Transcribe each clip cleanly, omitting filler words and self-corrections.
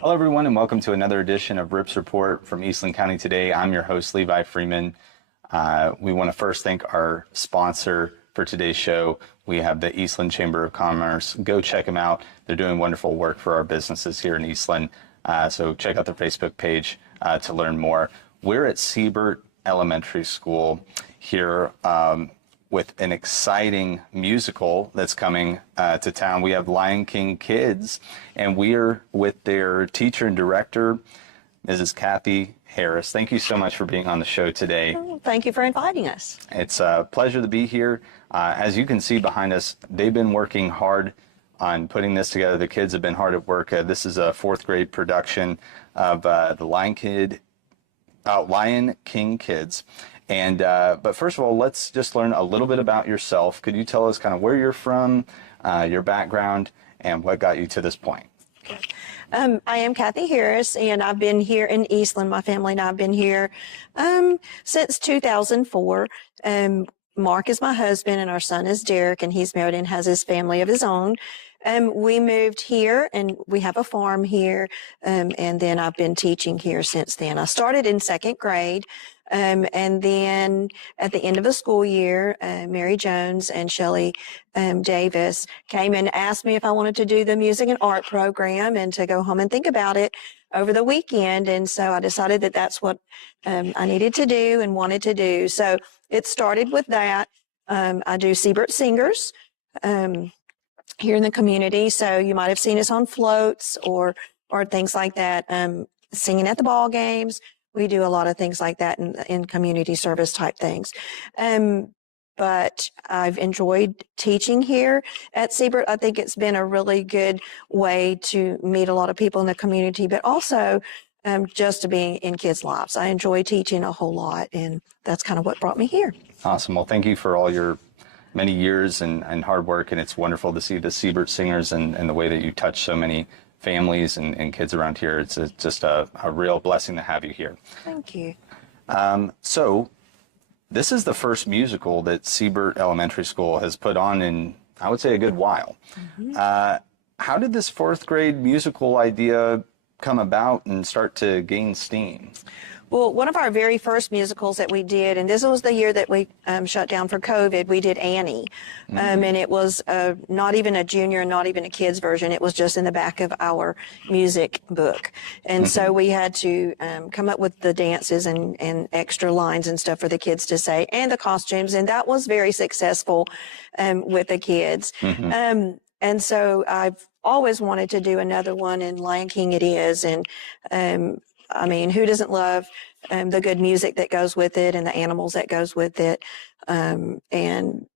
Hello, everyone, and welcome to another edition of Rips Report from Eastland County Today. I'm your host, Levi Freeman. We want to first thank our sponsor for today's show. We have the Eastland Chamber of Commerce. Go check them out. They're doing wonderful work for our businesses here in Eastland. So check out their Facebook page to learn more. We're at Siebert Elementary School here with an exciting musical that's coming to town. We have Lion King Kids, and we are with their teacher and director, Mrs. Kathy Harris. Thank you so much for being on the show today. Thank you for inviting us. It's a pleasure to be here. As you can see behind us, they've been working hard on putting this together. The kids have been hard at work. This is a fourth grade production of the Lion King Kids. And but first of all, let's just learn a little bit about yourself. Could you tell us kind of where you're from, your background, and what got you to this point? I am Kathy Harris, and I've been here in Eastland. My family and I have been here since 2004. Mark is my husband, and our son is Derek, and he's married and has his family of his own. We moved here, and we have a farm here, and then I've been teaching here since then. I started in second grade. And then at the end of the school year, Mary Jones and Shelley Davis came and asked me if I wanted to do the music and art program and to go home and think about it over the weekend. And so I decided that that's what I needed to do and wanted to do. So it started with that. I do Siebert Singers here in the community. So you might have seen us on floats or things like that, singing at the ball games. We do a lot of things like that in community service type things. But I've enjoyed teaching here at Siebert. I think it's been a really good way to meet a lot of people in the community, but also just to be in kids' lives. I enjoy teaching a whole lot, and that's kind of what brought me here. Awesome. Well, thank you for all your many years and hard work, and it's wonderful to see the Siebert Singers and the way that you touch so many families and kids around here. It's just a real blessing to have you here. Thank you. So this is the first musical that Siebert Elementary School has put on in, I would say, a good while. Mm-hmm. How did this fourth grade musical idea come about and start to gain steam? Well, one of our very first musicals that we did, and this was the year that we shut down for COVID, we did Annie. And it was not even a junior, not even a kid's version. It was just in the back of our music book. And so we had to come up with the dances and extra lines and stuff for the kids to say, and the costumes. And that was very successful with the kids. And so I've always wanted to do another one, and Lion King it is. And I mean, who doesn't love the good music that goes with it and the animals that goes with it? And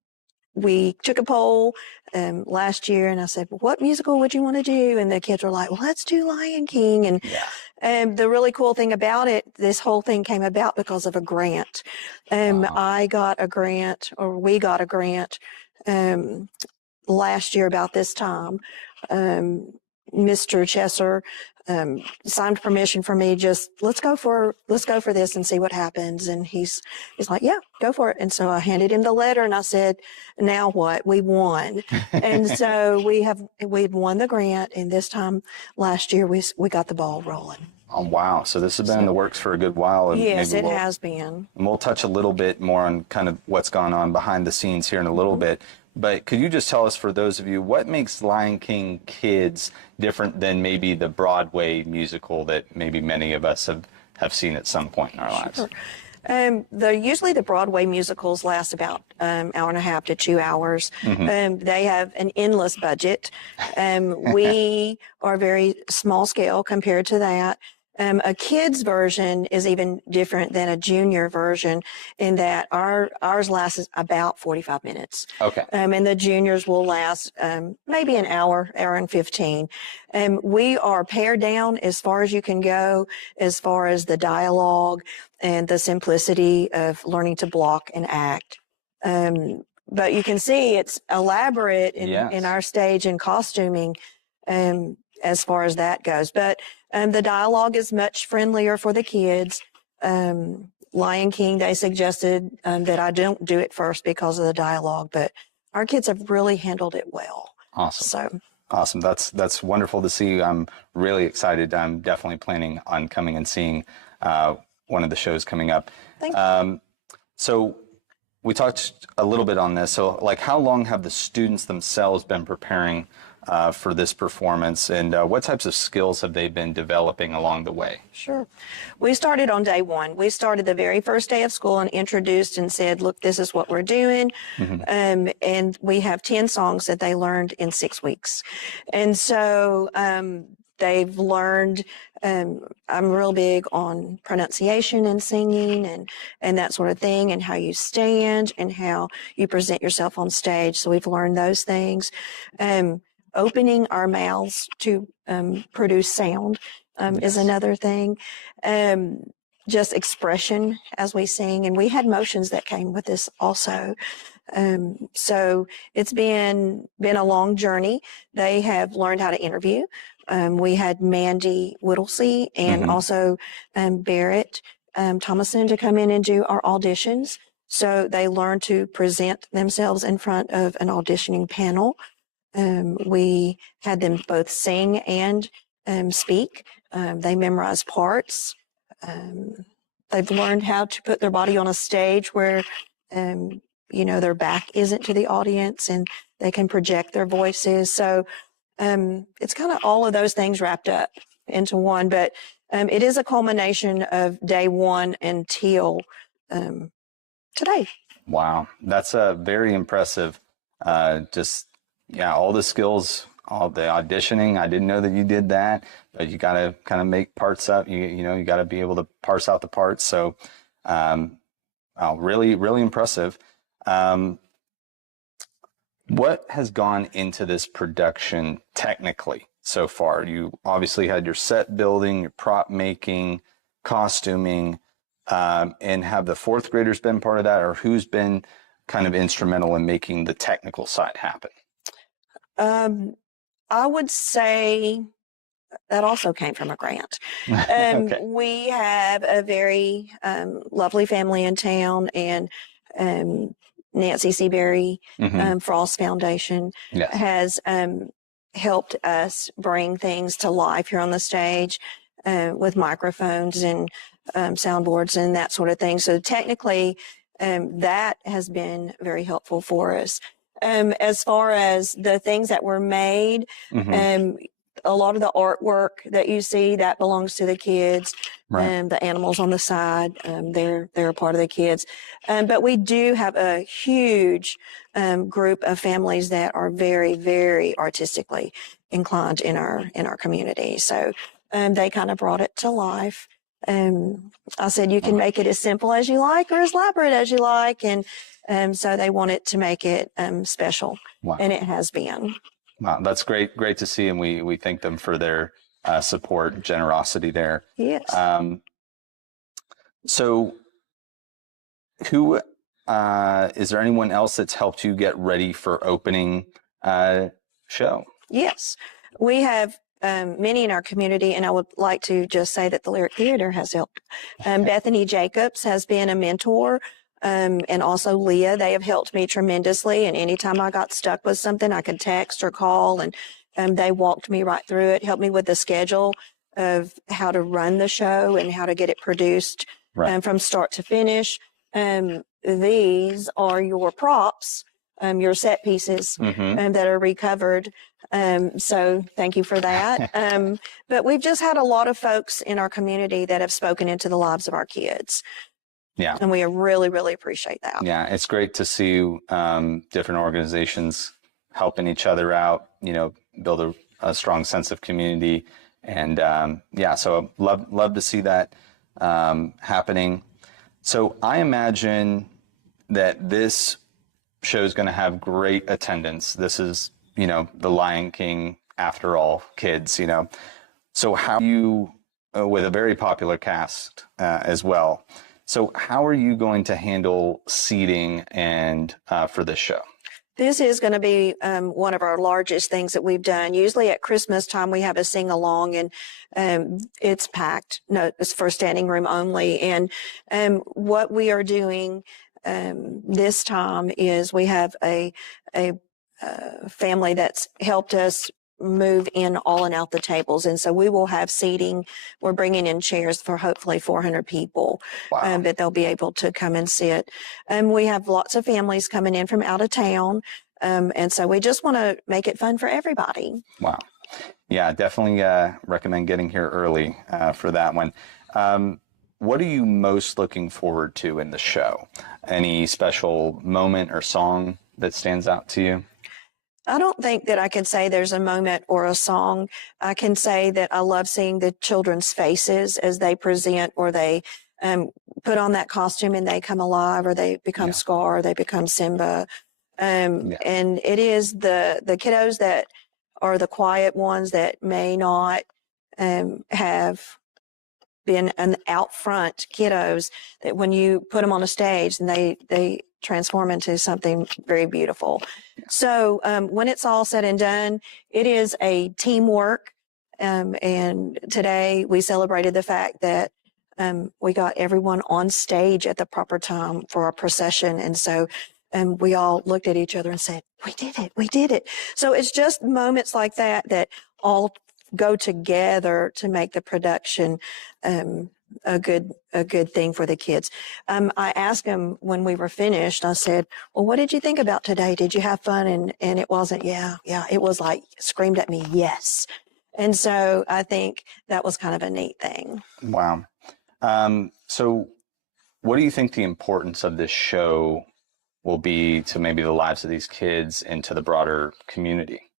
we took a poll last year, and I said, well, what musical would you want to do? And the kids were like, well, let's do Lion King. And the really cool thing about it, this whole thing came about because of a grant. I got a grant, or we got a grant last year about this time. Mr. Chesser signed permission for me. Just let's go for this and see what happens. And he's like, yeah, go for it. And so I handed him the letter, and I said, now what? We won. And so we'd won the grant, and this time last year we got the ball rolling. Oh, wow. So this has been in the works for a good while. And yes, it has been. And we'll touch a little bit more on kind of what's gone on behind the scenes here in a little bit. But could you just tell us, for those of you, what makes Lion King Kids different than maybe the Broadway musical that maybe many of us have seen at some point in our lives? Usually the Broadway musicals last about hour and a half to 2 hours. They have an endless budget. We are very small scale compared to that. A kid's version is even different than a junior version in that ours lasts about 45 minutes. Okay. And the juniors will last maybe an hour and 15. We are pared down as far as you can go, as far as the dialogue and the simplicity of learning to block and act. But you can see it's elaborate in our stage and costuming as far as that goes. But the dialogue is much friendlier for the kids. Lion King, they suggested that I don't do it first because of the dialogue, but our kids have really handled it well. Awesome. So Awesome. That's wonderful to see. I'm really excited. I'm definitely planning on coming and seeing one of the shows coming up. Thank you. So we talked a little bit on this. So, like, how long have the students themselves been preparing for this performance, and what types of skills have they been developing along the way? Sure. We started on day one. We started the very first day of school and introduced and said, look, this is what we're doing. And we have 10 songs that they learned in 6 weeks. And so they've learned, I'm real big on pronunciation and singing and that sort of thing, and how you stand and how you present yourself on stage. So we've learned those things. Opening our mouths to produce sound is another thing. Just expression as we sing. And we had motions that came with this also. So it's been a long journey. They have learned how to interview. We had Mandy Whittlesey and also Barrett Thomason to come in and do our auditions. So they learned to present themselves in front of an auditioning panel. We had them both sing and speak. They memorized parts. They've learned how to put their body on a stage where, their back isn't to the audience and they can project their voices. So it's kind of all of those things wrapped up into one. But it is a culmination of day one until today. Wow, that's very impressive. All the skills, all the auditioning. I didn't know that you did that, but you got to kind of make parts up. You got to be able to parse out the parts. So, really, really impressive. What has gone into this production technically so far? You obviously had your set building, your prop making, costuming, and have the fourth graders been part of that, or who's been kind of instrumental in making the technical side happen? I would say that also came from a grant. Okay. We have a very lovely family in town, and Nancy Seaberry, Frost Foundation, Yes. has helped us bring things to life here on the stage with microphones and soundboards and that sort of thing. So technically, that has been very helpful for us. As far as the things that were made, a lot of the artwork that you see, that belongs to the kids. Right. The animals on the side, they're a part of the kids. But we do have a huge group of families that are very, very artistically inclined in our community. So they kind of brought it to life. I said, you can make it as simple as you like or as elaborate as you like. And so they wanted to make it special. Wow. And it has been. Wow, that's great to see, and we thank them for their support, generosity there. Yes. So who is there anyone else that's helped you get ready for opening show? Yes. We have many in our community, and I would like to just say that the Lyric Theater has helped. Bethany Jacobs has been a mentor, and also Leah. They have helped me tremendously, and anytime I got stuck with something, I could text or call, and they walked me right through it, helped me with the schedule of how to run the show and how to get it produced from start to finish. These are your props, your set pieces that are recovered. So thank you for that. But we've just had a lot of folks in our community that have spoken into the lives of our kids. Yeah. And we really, really appreciate that. Yeah, it's great to see different organizations helping each other out, build a strong sense of community. And so love to see that happening. So I imagine that this show is going to have great attendance. This is, the Lion King, after all, kids, So how you, with a very popular cast as well. So how are you going to handle seating and for this show? This is going to be one of our largest things that we've done. Usually at Christmas time, we have a sing-along, and it's packed. No, it's for standing room only. And what we are doing this time is we have a family that's helped us move in all and out the tables. And so we will have seating. We're bringing in chairs for hopefully 400 people Wow. that they'll be able to come and sit. We have lots of families coming in from out of town. And so we just want to make it fun for everybody. Wow. Yeah, definitely recommend getting here early for that one. What are you most looking forward to in the show? Any special moment or song that stands out to you? I don't think that I can say there's a moment or a song. I can say that I love seeing the children's faces as they present or they put on that costume and they come alive, or they become Scar, or they become Simba. And it is the kiddos that are the quiet ones that may not have been an out front kiddos, that when you put them on a stage, and they transform into something very beautiful. So when it's all said and done, it is a teamwork. And today we celebrated the fact that we got everyone on stage at the proper time for our procession. And so we all looked at each other and said, we did it, we did it. So it's just moments like that that all go together to make the production a good thing for the kids. I asked them when we were finished, I said, well, what did you think about today? Did you have fun? And it wasn't, yeah. It was like screamed at me, yes. And so I think that was kind of a neat thing. Wow. So what do you think the importance of this show will be to maybe the lives of these kids and to the broader community?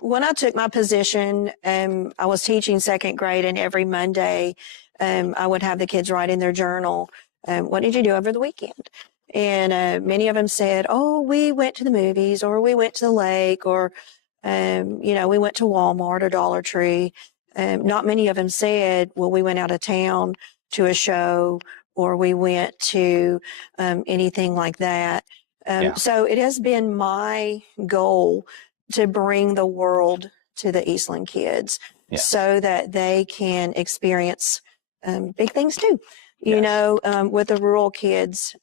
When I took my position, I was teaching second grade, and every Monday I would have the kids write in their journal, what did you do over the weekend? And many of them said, oh, we went to the movies, or we went to the lake, or, we went to Walmart or Dollar Tree. Not many of them said, well, we went out of town to a show, or we went to anything like that. So it has been my goal to bring the world to the Eastland kids so that they can experience big things too. You know, with the rural kids,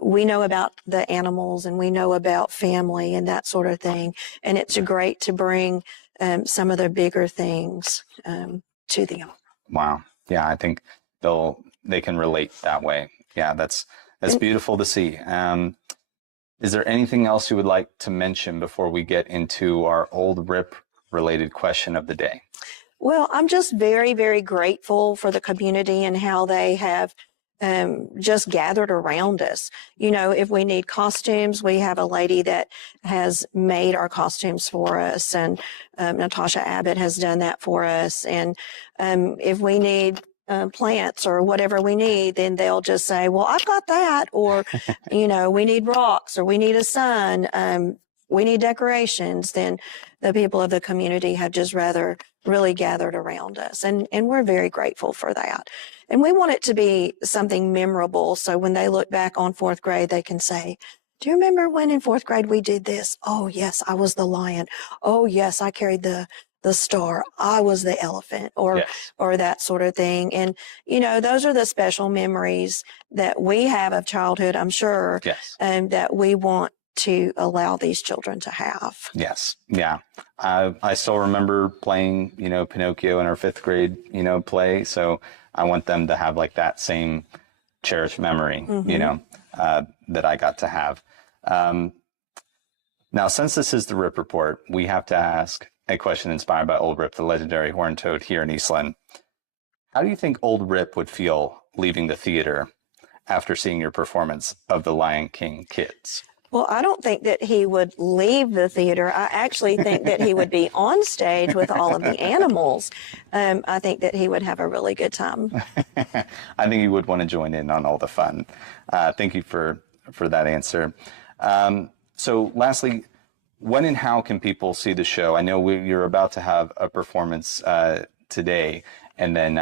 we know about the animals and we know about family and that sort of thing. And it's great to bring some of the bigger things to them. Wow. Yeah, I think they can relate that way. Yeah, that's beautiful to see. Is there anything else you would like to mention before we get into our old RIP related question of the day? Well, I'm just very, very grateful for the community and how they have just gathered around us. You know, if we need costumes, we have a lady that has made our costumes for us, and Natasha Abbott has done that for us. And if we need plants or whatever we need, then they'll just say, well, I've got that. Or, we need rocks, or we need a sun. We need decorations. Then the people of the community have just really gathered around us. And we're very grateful for that. And we want it to be something memorable. So when they look back on fourth grade, they can say, do you remember when in fourth grade we did this? Oh, yes, I was the lion. Oh, yes, I carried the star. I was the elephant, or that sort of thing. And, those are the special memories that we have of childhood, I'm sure, that we want to allow these children to have. Yes. Yeah. I still remember playing, Pinocchio in our fifth grade, play. So I want them to have like that same cherished memory, that I got to have. Now, since this is the RIP report, we have to ask a question inspired by Old Rip, the legendary horned toad here in Eastland. How do you think Old Rip would feel leaving the theater after seeing your performance of The Lion King Kids? Well, I don't think that he would leave the theater. I actually think that he would be on stage with all of the animals. I think that he would have a really good time. I think he would want to join in on all the fun. Thank you for that answer. So lastly, when and how can people see the show? I know you're about to have a performance today, and then,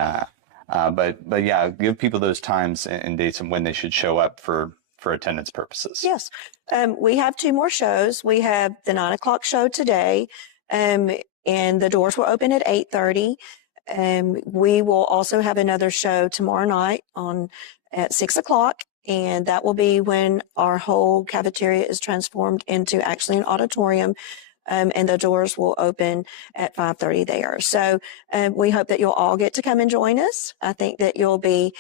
but yeah, give people those times and dates and when they should show up for attendance purposes. Yes. We have 2 more shows. We have the 9:00 show today, and the doors will open at 8:30. We will also have another show tomorrow night at 6:00. And that will be when our whole cafeteria is transformed into actually an auditorium. and the doors will open at 5:30 there. So we hope that you'll all get to come and join us. I think that you'll be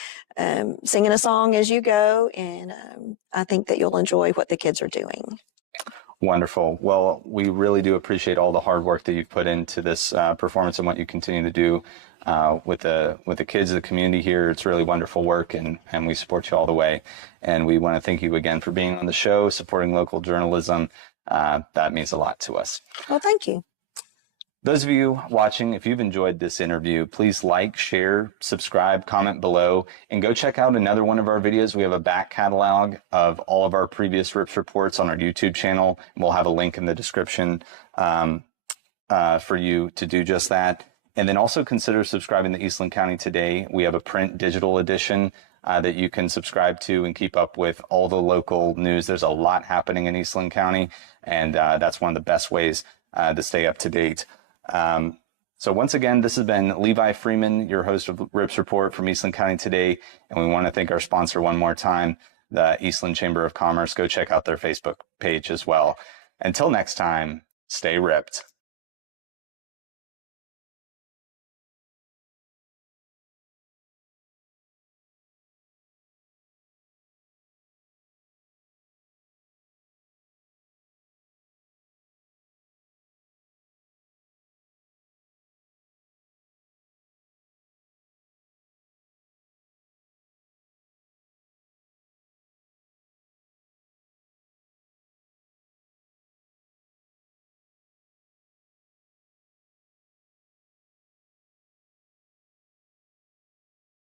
singing a song as you go, and I think that you'll enjoy what the kids are doing. Wonderful. Well, we really do appreciate all the hard work that you've put into this performance and what you continue to do with the kids of the community here. It's really wonderful work, and we support you all the way. And we want to thank you again for being on the show, supporting local journalism. That means a lot to us. Well, thank you. Those of you watching, if you've enjoyed this interview, please like, share, subscribe, comment below, and go check out another one of our videos. We have a back catalog of all of our previous RIPS reports on our YouTube channel. We'll have a link in the description for you to do just that. And then also consider subscribing to Eastland County Today. We have a print digital edition that you can subscribe to and keep up with all the local news. There's a lot happening in Eastland County, and that's one of the best ways to stay up to date. So once again, this has been Levi Freeman, your host of RIPS Report from Eastland County Today, and we want to thank our sponsor one more time, the Eastland Chamber of Commerce. Go check out their Facebook page as well. Until next time, stay ripped.